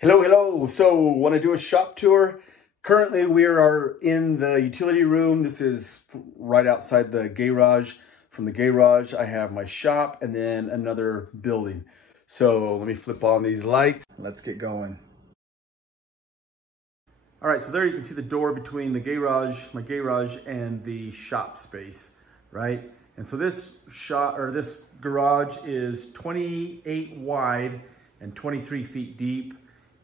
Hello, hello. So, want to do a shop tour? Currently, we are in the utility room. This is right outside the garage. From the garage, I have my shop and then another building. So, let me flip on these lights. Let's get going. All right, so there you can see the door between the garage, my garage, and the shop space, right? And so this this garage is 28 wide and 23 feet deep.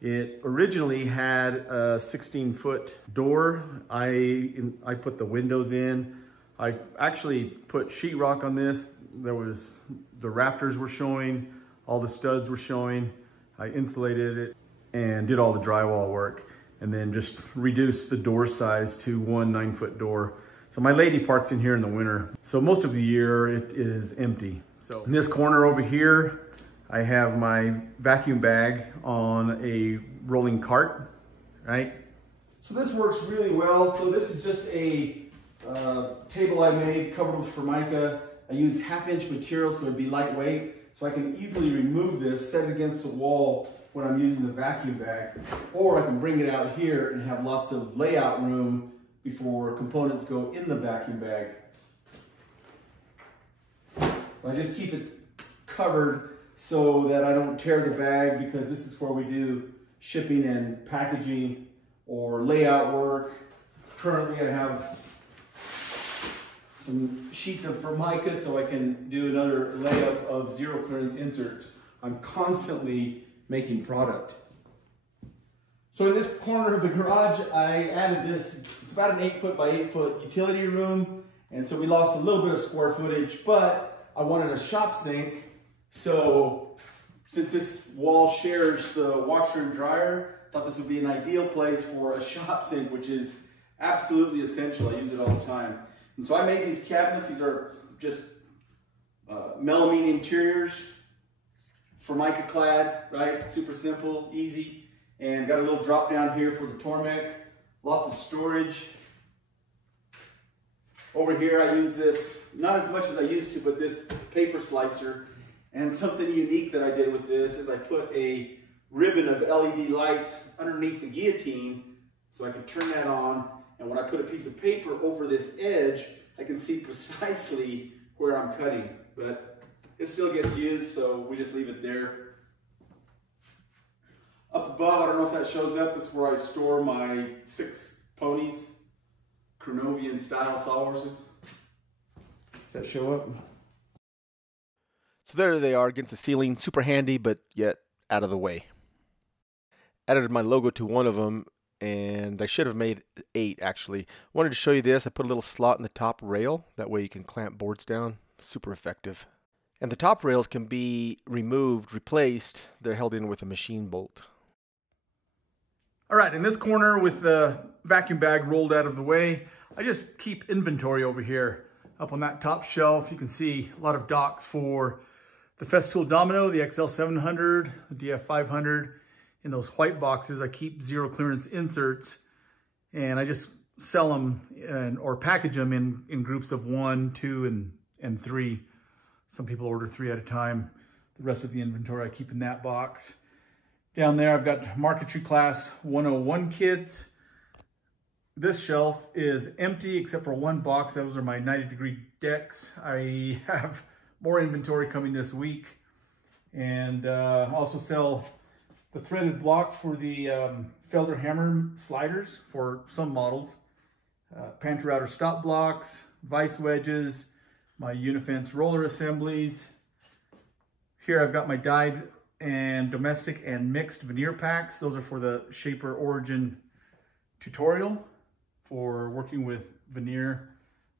It originally had a 16-foot door. I put the windows in. I actually put sheetrock on this. The rafters were showing, all the studs were showing. I insulated it and did all the drywall work, and then just reduced the door size to one 9-foot door. So my lady parks in here in the winter. So most of the year it is empty. So in this corner over here, I have my vacuum bag on a rolling cart, right? So this works really well. So this is just a table I made covered with Formica. I used 1/2-inch material so it'd be lightweight. So I can easily remove this, set it against the wall when I'm using the vacuum bag. Or I can bring it out here and have lots of layout room before components go in the vacuum bag. I just keep it covered so that I don't tear the bag, because this is where we do shipping and packaging or layout work. Currently I have some sheets of Formica so I can do another layup of zero clearance inserts. I'm constantly making product. So in this corner of the garage, I added this. It's about an 8-foot by 8-foot utility room. And so we lost a little bit of square footage, but I wanted a shop sink. So since this wall shares the washer and dryer, I thought this would be an ideal place for a shop sink, which is absolutely essential. I use it all the time. And so I made these cabinets. These are just melamine interiors, Formica clad, right? Super simple, easy. And got a little drop down here for the Tormek. Lots of storage. Over here I use this, not as much as I used to, but this paper slicer. And something unique that I did with this is I put a ribbon of LED lights underneath the guillotine so I can turn that on. And when I put a piece of paper over this edge, I can see precisely where I'm cutting. But it still gets used, so we just leave it there. Up above, I don't know if that shows up, this is where I store my 6 ponies, Kronovian style sawhorses. Does that show up? So there they are against the ceiling, super handy, but yet out of the way. Added my logo to one of them, and I should have made 8 actually. Wanted to show you this. I put a little slot in the top rail. That way you can clamp boards down. Super effective. And the top rails can be removed, replaced. They're held in with a machine bolt. All right, in this corner with the vacuum bag rolled out of the way, I just keep inventory over here. Up on that top shelf, you can see a lot of docks for the Festool Domino, the XL700, the DF500. In those white boxes, I keep zero clearance inserts, and I just sell them or package them in groups of 1, 2, and 3. Some people order 3 at a time. The rest of the inventory I keep in that box. Down there, I've got marquetry class 101 kits. This shelf is empty except for 1 box. Those are my 90-degree decks. I have more inventory coming this week. And also sell the threaded blocks for the Felder hammer sliders for some models. Panther outer stop blocks, vise wedges, my Unifence roller assemblies. Here I've got my dyed and domestic and mixed veneer packs. Those are for the Shaper Origin tutorial for working with veneer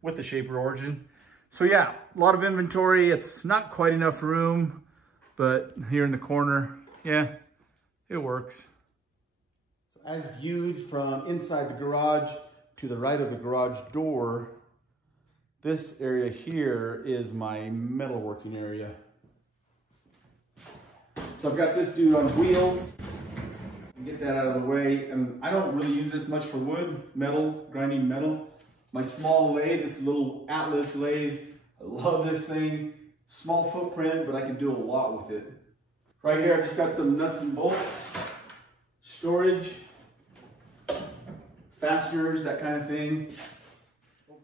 with the Shaper Origin. So yeah, a lot of inventory. It's not quite enough room, but here in the corner, yeah, it works. As viewed from inside the garage to the right of the garage door, this area here is my metalworking area. So I've got this dude on wheels. Get that out of the way. And I don't really use this much for wood, metal, grinding metal. My small lathe, this little Atlas lathe, I love this thing. Small footprint, but I can do a lot with it. Right here, I've just got some nuts and bolts. storage, fasteners, that kind of thing.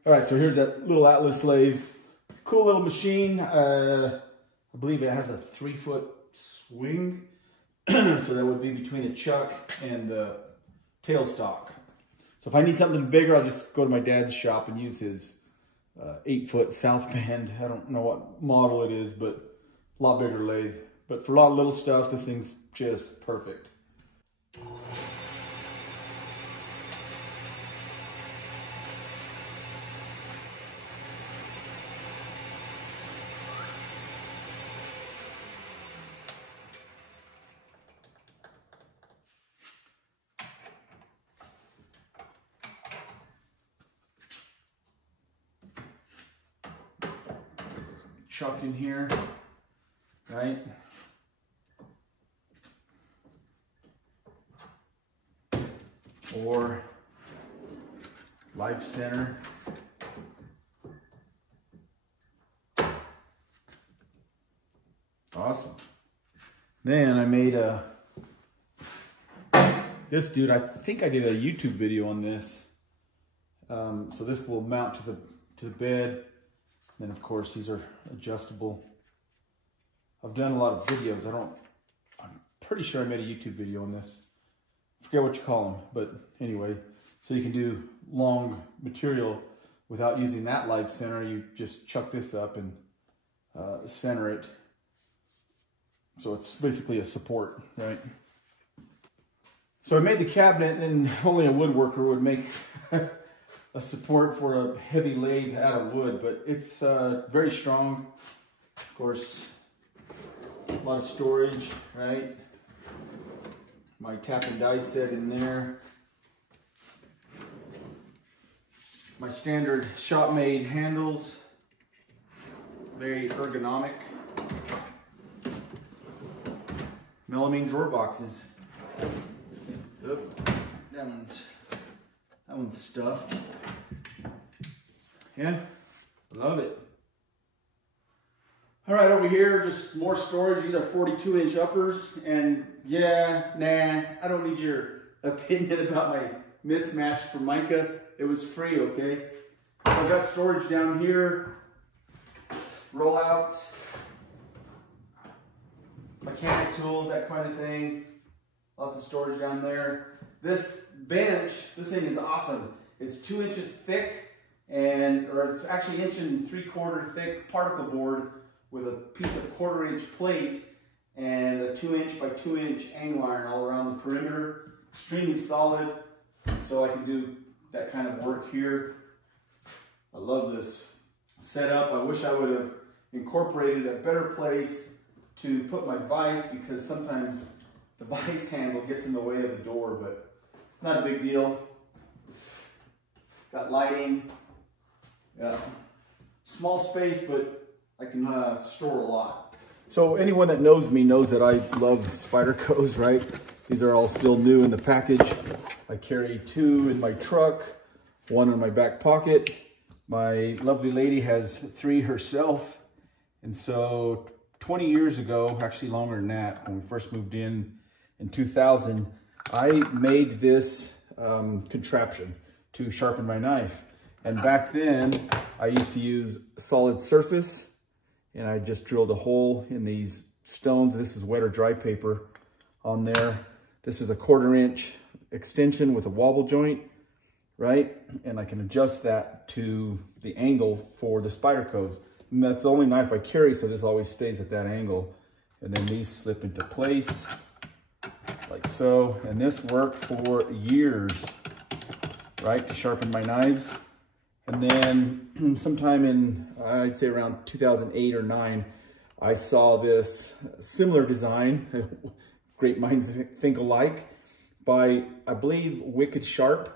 All right, so here's that little Atlas lathe. Cool little machine. I believe it has a 3-foot swing. So that would be between the chuck and the tailstock. So if I need something bigger, I'll just go to my dad's shop and use his 8-foot South Bend. I don't know what model it is, but a lot bigger lathe. But for a lot of little stuff, this thing's just perfect. Chuck in here, right? Or life center. Awesome. Then I made this dude, I think I did a YouTube video on this. So this will mount to the bed. And of course, these are adjustable. I've done a lot of videos. I'm pretty sure I made a YouTube video on this. I forget what you call them, but anyway, so you can do long material without using that life center. You just chuck this up and center it. So it's basically a support, right? So I made the cabinet, and only a woodworker would make a support for a heavy lathe out of wood, but it's very strong. Of course, a lot of storage, right? My tap and die set in there. My standard shop-made handles, very ergonomic. Melamine drawer boxes. Oop, that one's stuffed. Yeah, love it. All right, over here, just more storage. These are 42-inch uppers, and yeah, nah, I don't need your opinion about my mismatched Formica. It was free, okay? So I've got storage down here, rollouts, mechanic tools, that kind of thing. Lots of storage down there. This bench, this thing is awesome. It's 2 inches thick, or it's actually 1 3/4 thick particle board with a piece of 1/4 inch plate and a 2 inch by 2 inch angle iron all around the perimeter. Extremely solid, so I can do that kind of work here. I love this setup. I wish I would have incorporated a better place to put my vise, because sometimes the vise handle gets in the way of the door, but not a big deal. Got lighting. Yeah. Small space, but I can store a lot. So anyone that knows me knows that I love Spydercos, right? These are all still new in the package. I carry 2 in my truck, 1 in my back pocket. My lovely lady has 3 herself. And so 20 years ago, actually longer than that, when we first moved in 2000, I made this contraption to sharpen my knife. And back then, I used to use solid surface, and I just drilled a hole in these stones. This is wet or dry paper on there. This is a 1/4 inch extension with a wobble joint, right? And I can adjust that to the angle for the Spydercos. And that's the only knife I carry, so this always stays at that angle. And then these slip into place, like so. And this worked for years, right, to sharpen my knives. And then sometime in, I'd say around 2008 or 9, I saw this similar design, great minds think alike, by, I believe, Wicked Sharp.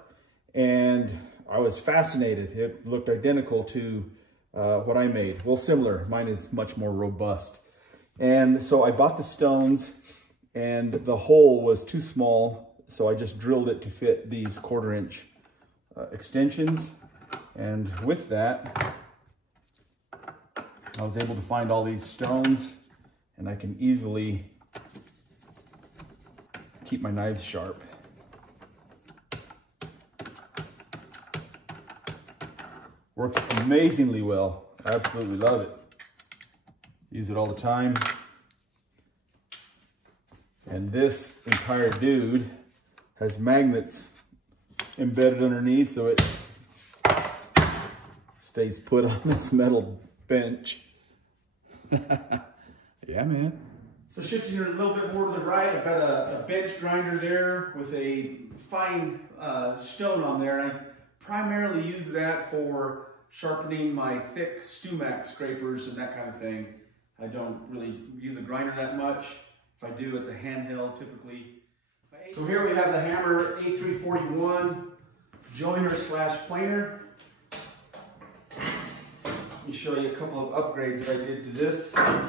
And I was fascinated. It looked identical to what I made. Well, similar. Mine is much more robust. And so I bought the stones, and the hole was too small, so I just drilled it to fit these 1/4 inch extensions. And with that, I was able to find all these stones, and I can easily keep my knives sharp. Works amazingly well. Absolutely love it. Use it all the time. And this entire dude has magnets embedded underneath, so it stays put on this metal bench. Yeah, man. So shifting here a little bit more to the right, I've got a bench grinder there with a fine stone on there. And I primarily use that for sharpening my thick Stumac scrapers and that kind of thing. I don't really use a grinder that much. If I do, it's a handheld typically. So here we have the Hammer A341 joiner slash planer. Let me show you a couple of upgrades that I did to this. So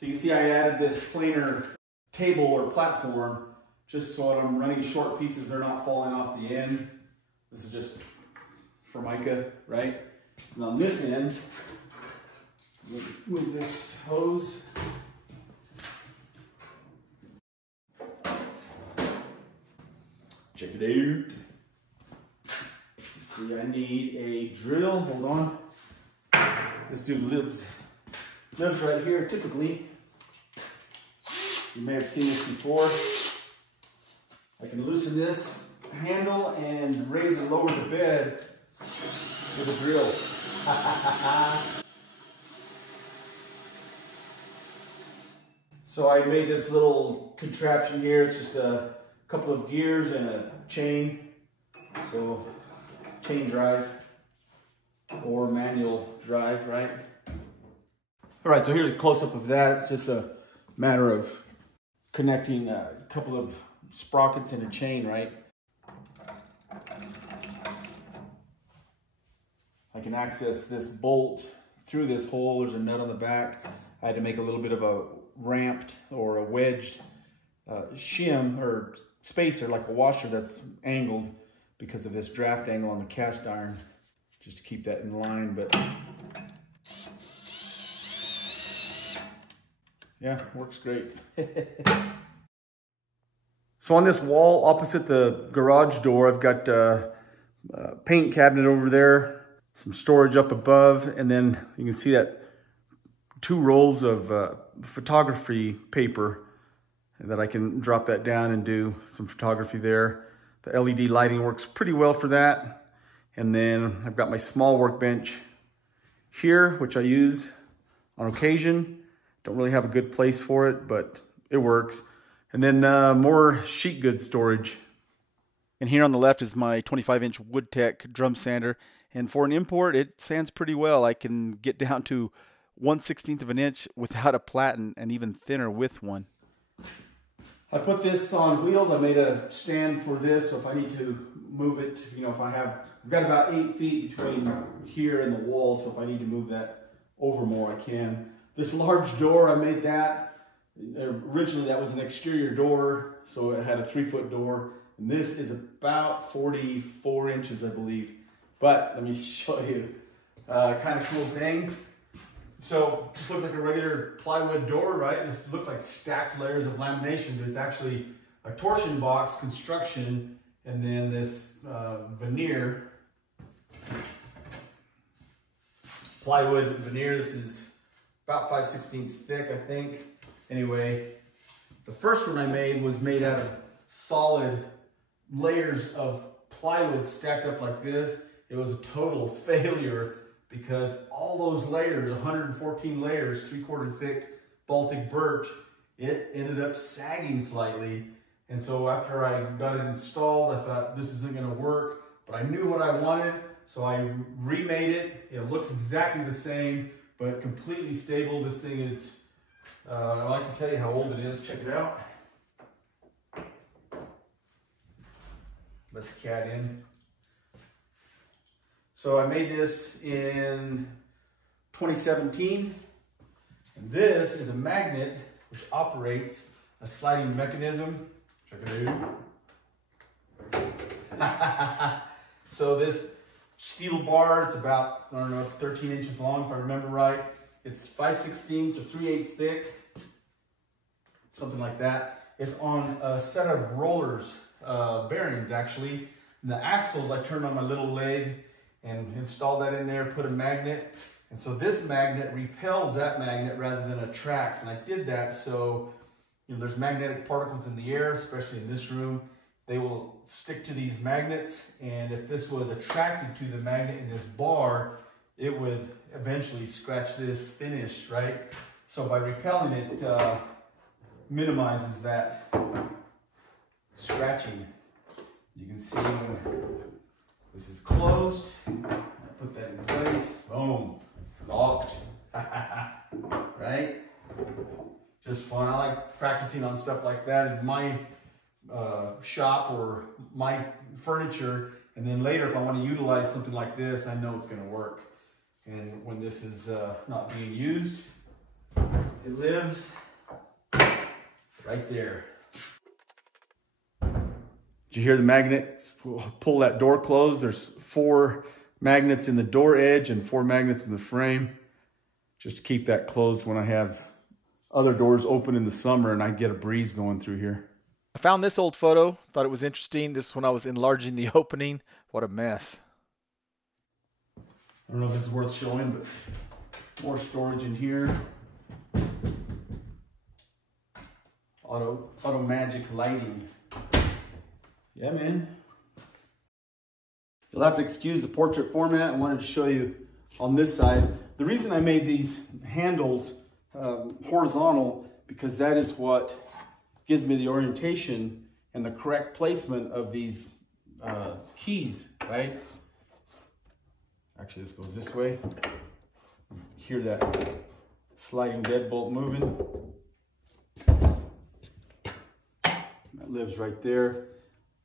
you can see I added this planer table or platform just so when I'm running short pieces, they're not falling off the end. This is just Formica, right? And on this end, move this hose. Check it out. See, I need a drill. Hold on. This dude lives right here. Typically, you may have seen this before. I can loosen this handle and raise and lower the bed with a drill. So I made this little contraption here. It's just a couple of gears and a chain. So chain drive or manual drive, right? All right, so here's a close-up of that. It's just a matter of connecting a couple of sprockets in a chain, right? I can access this bolt through this hole. There's a nut on the back. I had to make a little bit of a ramped or a wedged shim or spacer, like a washer that's angled because of this draft angle on the cast iron, just to keep that in line. But yeah, works great. So on this wall opposite the garage door, I've got a paint cabinet over there, some storage up above, and then you can see that 2 rolls of photography paper that I can drop that down and do some photography there. The LED lighting works pretty well for that. And then I've got my small workbench here, which I use on occasion. Don't really have a good place for it, but it works. And then more sheet goods storage. And here on the left is my 25-inch Woodtech drum sander. And for an import, it sands pretty well. I can get down to 1/16 of an inch without a plat and even thinner with one. I put this on wheels. I made a stand for this, so if I need to move it, you know, I've got about 8 feet between here and the wall, so if I need to move that over more, I can. This large door, I made that. Originally, that was an exterior door, so it had a 3-foot door. And this is about 44 inches, I believe. But let me show you. Kind of cool thing. So just looks like a regular plywood door, right? This looks like stacked layers of lamination, but it's actually a torsion box construction, and then this veneer, plywood veneer. This is about 5/16 thick, I think. Anyway, the first one I made was made out of solid layers of plywood stacked up like this. It was a total failure because all those layers, 114 layers, 3/4 thick Baltic birch, it ended up sagging slightly. And so after I got it installed, I thought this isn't gonna work, but I knew what I wanted, so I remade it. It looks exactly the same, but completely stable. This thing is, I can tell you how old it is. Check it out. Let the cat in. So I made this in 2017, and this is a magnet which operates a sliding mechanism. Check it out. So this steel bar, it's about, I don't know, 13 inches long if I remember right. It's 5/16 or 3/8 thick, something like that. It's on a set of rollers, bearings actually. And the axles, I turned on my little leg and installed that in there, put a magnet. And so this magnet repels that magnet rather than attracts. And I did that so, there's magnetic particles in the air, especially in this room. They will stick to these magnets. And if this was attracted to the magnet in this bar, it would eventually scratch this finish, right? So by repelling it, minimizes that scratching. You can see when this is closed, I put that in place, boom, locked, right? Just fun. I like practicing on stuff like that in my shop or my furniture, and then later if I want to utilize something like this, I know it's going to work. And when this is not being used, it lives right there. Did you hear the magnets pull that door closed? There's 4 magnets in the door edge and 4 magnets in the frame, just to keep that closed when I have other doors open in the summer and I get a breeze going through here. I found this old photo, thought it was interesting. This is when I was enlarging the opening. What a mess. I don't know if this is worth showing, but more storage in here. Auto magic lighting. Yeah, man. You'll have to excuse the portrait format. I wanted to show you on this side. The reason I made these handles horizontal, because that is what gives me the orientation and the correct placement of these keys, right? Actually, this goes this way. Hear that sliding deadbolt moving. That lives right there.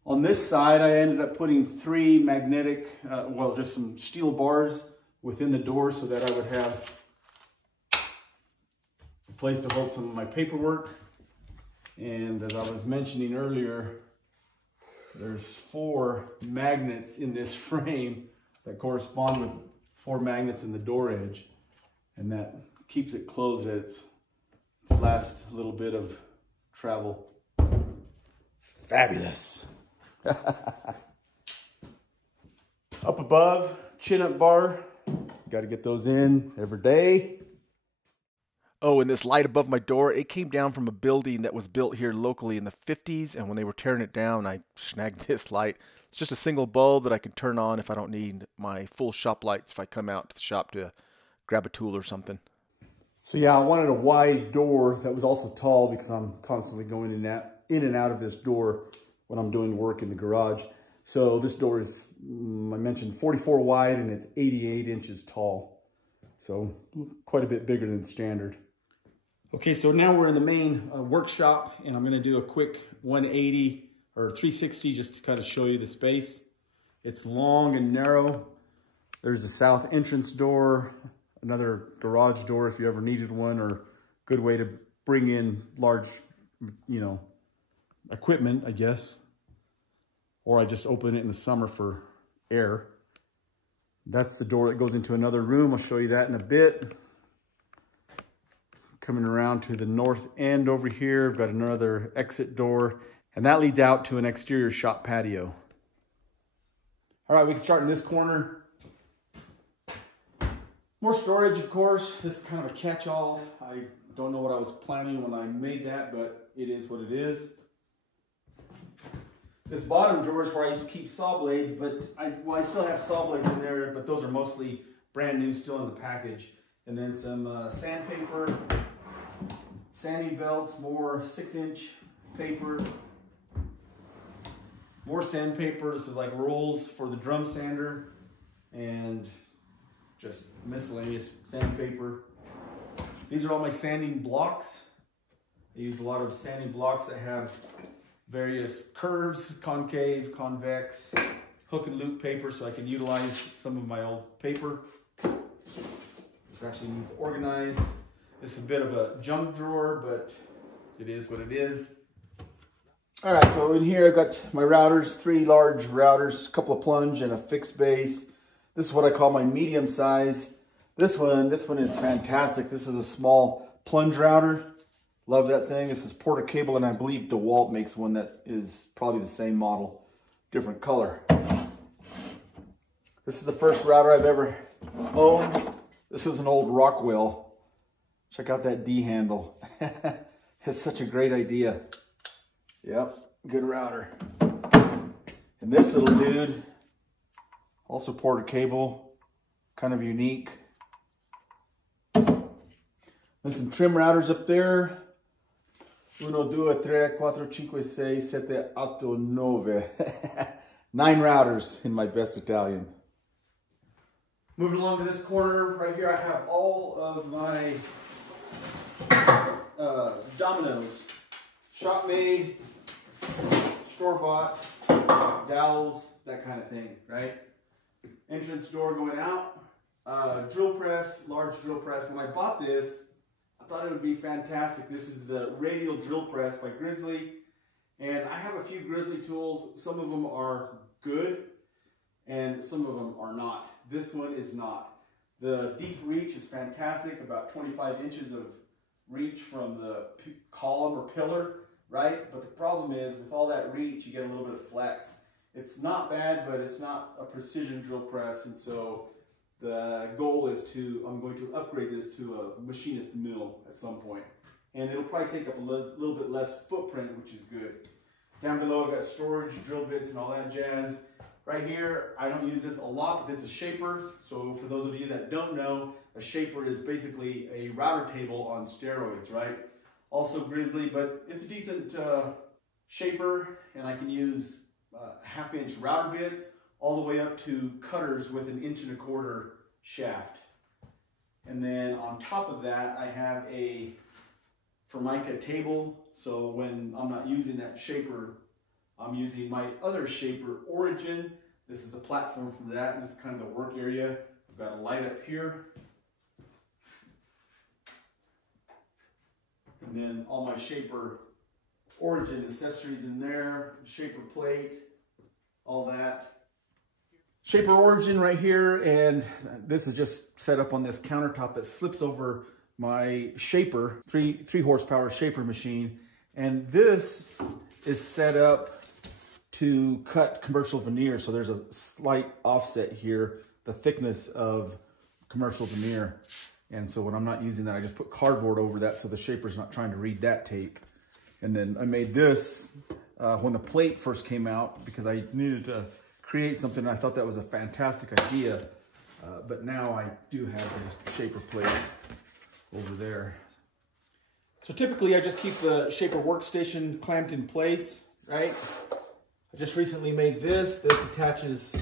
On this side, I ended up putting 3 magnetic, well, just some steel bars within the door so that I would have a place to hold some of my paperwork. And as I was mentioning earlier, there's 4 magnets in this frame that correspond with 4 magnets in the door edge. And that keeps it closed at its last little bit of travel. Fabulous. Up above, chin-up bar. Got to get those in every day. Oh, and this light above my door, it came down from a building that was built here locally in the 50s, and when they were tearing it down, I snagged this light. It's just a single bulb that I can turn on if I don't need my full shop lights if I come out to the shop to grab a tool or something. So yeah, I wanted a wide door that was also tall because I'm constantly going in and out of this door when I'm doing work in the garage. So this door is, I mentioned 44 wide and it's 88 inches tall. So quite a bit bigger than standard. Okay, so now we're in the main workshop and I'm gonna do a quick 180 or 360 just to kind of show you the space. It's long and narrow. There's a south entrance door, another garage door if you ever needed one, or good way to bring in large, equipment, I guess. Or I just open it in the summer for air. That's the door that goes into another room. I'll show you that in a bit. Coming around to the north end over here, I've got another exit door, and that leads out to an exterior shop patio. All right, we can start in this corner. More storage, of course. This is kind of a catch-all. I don't know what I was planning when I made that, but it is what it is. This bottom drawer is where I used to keep saw blades, but I still have saw blades in there, but those are mostly brand new, still in the package. And then some sandpaper, sanding belts, more 6-inch paper, more sandpaper. This is like rolls for the drum sander, and just miscellaneous sandpaper. These are all my sanding blocks. I use a lot of sanding blocks that have various curves, concave, convex, hook and loop paper, so I can utilize some of my old paper. This actually needs organized. This is a bit of a junk drawer, but it is what it is. All right, so in here I've got my routers, 3 large routers, a couple of plunge and a fixed base. This is what I call my medium size. This one is fantastic. This is a small plunge router. Love that thing. This is Porter Cable, and I believe DeWalt makes one that is probably the same model, different color. This is the first router I've ever owned. This is an old Rockwell. Check out that D handle. It's such a great idea. Yep, good router. And this little dude, also Porter Cable, kind of unique. And some trim routers up there. 1, 2, 3, 4, 5, 6, 7, 8, 9. 9 routers in my best Italian. Moving along to this corner, right here I have all of my dominoes. Shop made, store-bought, dowels, that kind of thing, right? Entrance door going out. Drill press, large drill press. When I bought this, I thought it would be fantastic. This is the radial drill press by Grizzly. And I have a few Grizzly tools. Some of them are good and some of them are not. This one is not. The deep reach is fantastic, about 25 inches of reach from the column or pillar, right? But the problem is with all that reach, you get a little bit of flex. It's not bad, but it's not a precision drill press, and so the goal is I'm going to upgrade this to a machinist mill at some point. And it'll probably take up a little bit less footprint, which is good. Down below, I've got storage, drill bits, and all that jazz. Right here, I don't use this a lot, but it's a shaper. So for those of you that don't know, a shaper is basically a router table on steroids, right? Also Grizzly, but it's a decent shaper, and I can use 1/2 inch router bits all the way up to cutters with 1 1/4 inch shaft. And then on top of that, I have a Formica table. So when I'm not using that shaper, I'm using my other shaper, Origin. This is the platform for that. This is kind of the work area. I've got a light up here. And then all my shaper Origin accessories in there, shaper plate, all that. Shaper Origin right here, and this is just set up on this countertop that slips over my shaper, 3 horsepower shaper machine. And this is set up to cut commercial veneer. So there's a slight offset here, the thickness of commercial veneer. And so when I'm not using that, I just put cardboard over that so the shaper's not trying to read that tape. And then I made this when the plate first came out because I needed to create something. I thought that was a fantastic idea. But now I do have the shaper plate over there. So typically I just keep the shaper workstation clamped in place, right? I just recently made this. This attaches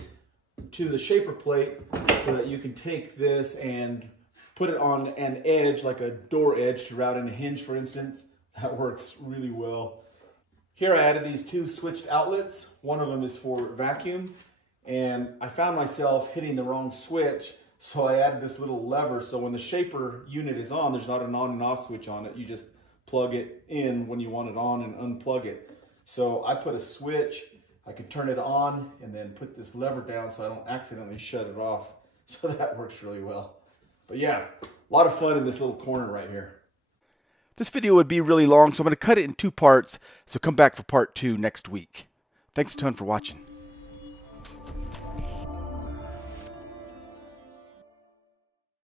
to the shaper plate so that you can take this and put it on an edge, like a door edge to route in a hinge, for instance. That works really well. Here I added these 2 switched outlets. One of them is for vacuum, and I found myself hitting the wrong switch, so I added this little lever. So when the shaper unit is on, there's not an on and off switch on it. You just plug it in when you want it on and unplug it. So I put a switch. I can turn it on and then put this lever down so I don't accidentally shut it off. So that works really well. But yeah, a lot of fun in this little corner right here. This video would be really long, so I'm going to cut it in 2 parts, so come back for part 2 next week. Thanks a ton for watching.